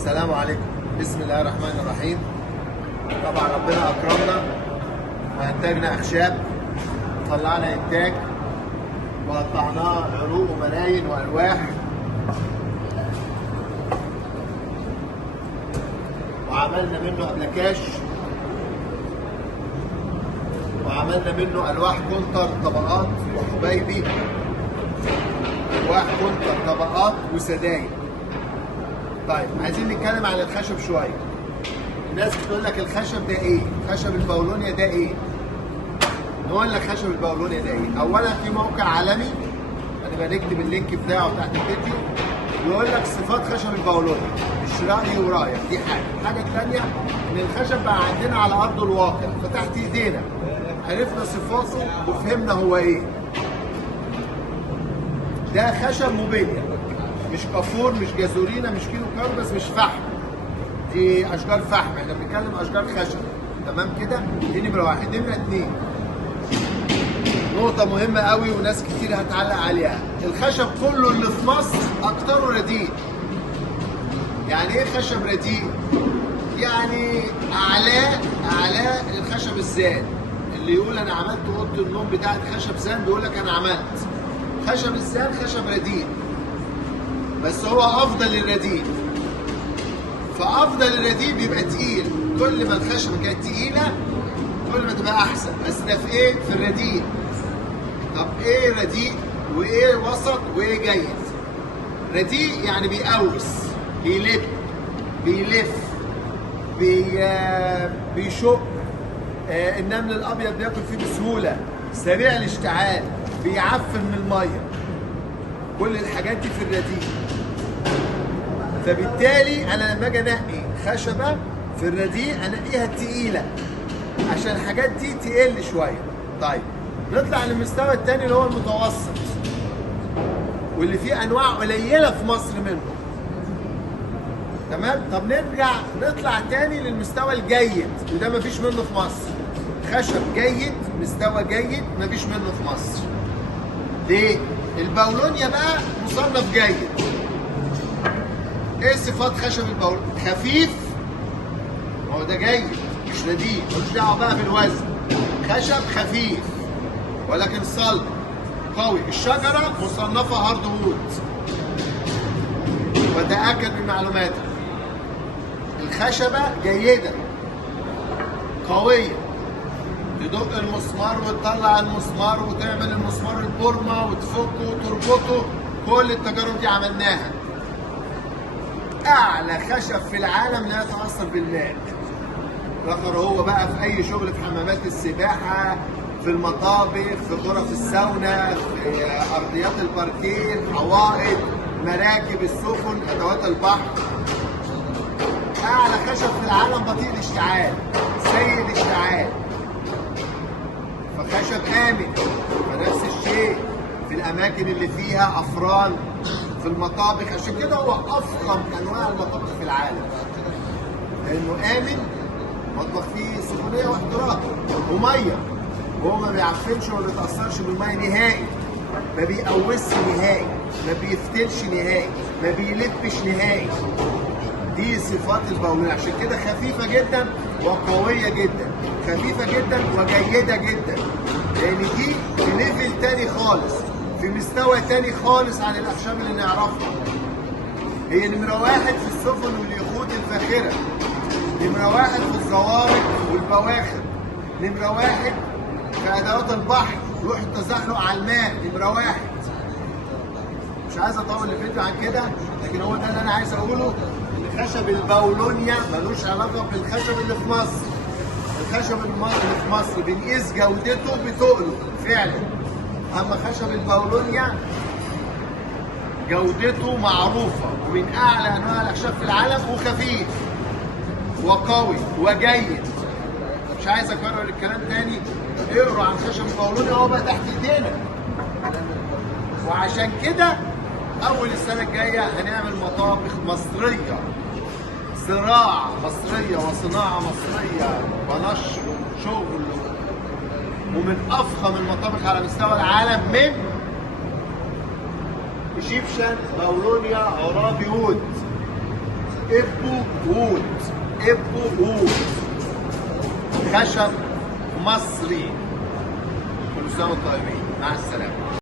السلام عليكم. بسم الله الرحمن الرحيم. طبعا ربنا اكرمنا وانتجنا اخشاب، طلعنا انتاج وقطعناه عروق وملاين والواح، وعملنا منه ابلكاش، وعملنا منه الواح كونتر طبقات وحبايبي، الواح كونتر طبقات وسداير. طيب عايزين نتكلم عن الخشب شويه. الناس بتقول لك الخشب ده ايه؟ خشب البولونيا ده ايه؟ نقول لك خشب البولونيا ده ايه؟ اولا في موقع عالمي هنبقى نكتب اللينك بتاعه تحت الفيديو، يقول لك صفات خشب البولونيا، مش رايي ورايك، دي حاجه. الحاجه الثانيه ان الخشب بقى عندنا على ارض الواقع، فتحت ايدينا عرفنا صفاته وفهمنا هو ايه. ده خشب موبيليا، مش كافور، مش جازورينا، مش كيلو كاربس، مش فحم. دي اشجار فحم، احنا بنتكلم اشجار خشب. تمام كده؟ دي نمره واحد. نمره اتنين، نقطة مهمة قوي وناس كتير هتعلق عليها، الخشب كله اللي في مصر أكتره رديء. يعني إيه خشب رديء؟ يعني أعلاه الخشب الزان. اللي يقول أنا عملت أوضة النوم بتاعت خشب زان بيقول لك أنا عملت. خشب الزان خشب رديء، بس هو أفضل الرديء. فأفضل الرديء بيبقى تقيل، كل ما الخشبة كانت تقيلة كل ما تبقى أحسن. بس ده في إيه؟ في الرديء. طب ايه رديء وايه وسط وايه جيد؟ رديء يعني بيقوس، بيلف، بيشق، النمل الابيض بياكل فيه بسهوله، سريع الاشتعال، بيعفن من الميه. كل الحاجات دي في الرديء. فبالتالي انا لما اجي انقي خشبه في الرديء انقيها تقيله عشان الحاجات دي تقل شويه. طيب نطلع للمستوى الثاني اللي هو المتوسط، واللي فيه انواع قليله في مصر منه. تمام؟ طب نطلع تاني للمستوى الجيد، وده مفيش منه في مصر. خشب جيد، مستوى جيد، مفيش منه في مصر. ليه؟ البولونيا بقى مصنف جيد. ايه صفات خشب البولونيا؟ خفيف، هو ده جيد مش رديء، ملوش دعوه بقى بالوزن. خشب خفيف ولكن صلب قوي. الشجرة مصنفة هارد وود، وتأكد من معلوماتك. الخشبة جيدة قوية، تدق المسمار وتطلع المسمار وتعمل المسمار البورمة وتفكه وتربطه. كل التجارب دي عملناها. أعلى خشب في العالم لا يتأثر بالماء. ذكر هو بقى في أي شغل، في حمامات السباحة، في المطابخ، في غرف الساونا، في ارضيات الباركيه، حوائط، مراكب السفن، ادوات البحر. اعلى خشب في العالم بطيء الاشتعال، سيء الاشتعال، فخشب امن. فنفس الشيء في الاماكن اللي فيها افران، في المطابخ. عشان كده هو افخم انواع المطابخ في العالم، لانه امن. مطبخ فيه سخونيه واحتراق وميه، وهو ما بيعفنش وما بيتأثرش بالميه نهائي، ما بيقوسش نهائي، ما بيفتلش نهائي، ما بيلفش نهائي. دي صفات البولونيا. عشان كده خفيفة جدا وقوية جدا، خفيفة جدا وجيدة جدا، لأن دي في ليفل تاني خالص، في مستوى تاني خالص عن الأخشاب اللي نعرفها. هي نمرة واحد في السفن واليخوت الفاخرة، نمرة واحد في الزوارق والبواخر، نمرة واحد في ادوات البحر، روح التزحلق على الماء، نمره واحد. مش عايز اطول الفيديو عن كده، لكن هو ده اللي انا عايز اقوله، ان خشب البولونيا ملوش علاقه بالخشب اللي في مصر. الخشب اللي في مصر بنقيس جودته بتقله فعلا، اما خشب البولونيا جودته معروفه، ومن اعلى انواع الاخشاب في العالم، وخفيف وقوي وجيد. مش عايز اكرر الكلام تاني، اقروا عن خشب البولونيا، هو بقى تحت ايدينا. وعشان كده اول السنه الجايه هنعمل مطابخ مصريه، زراعه مصريه وصناعه مصريه ونشر وشغل، ومن افخم المطابخ على مستوى العالم، من ايجيبشن بولونيا عرابي وود. ابو وود. ابو وود خشب مصري. كل سنه وانتم طيبين، مع السلامه.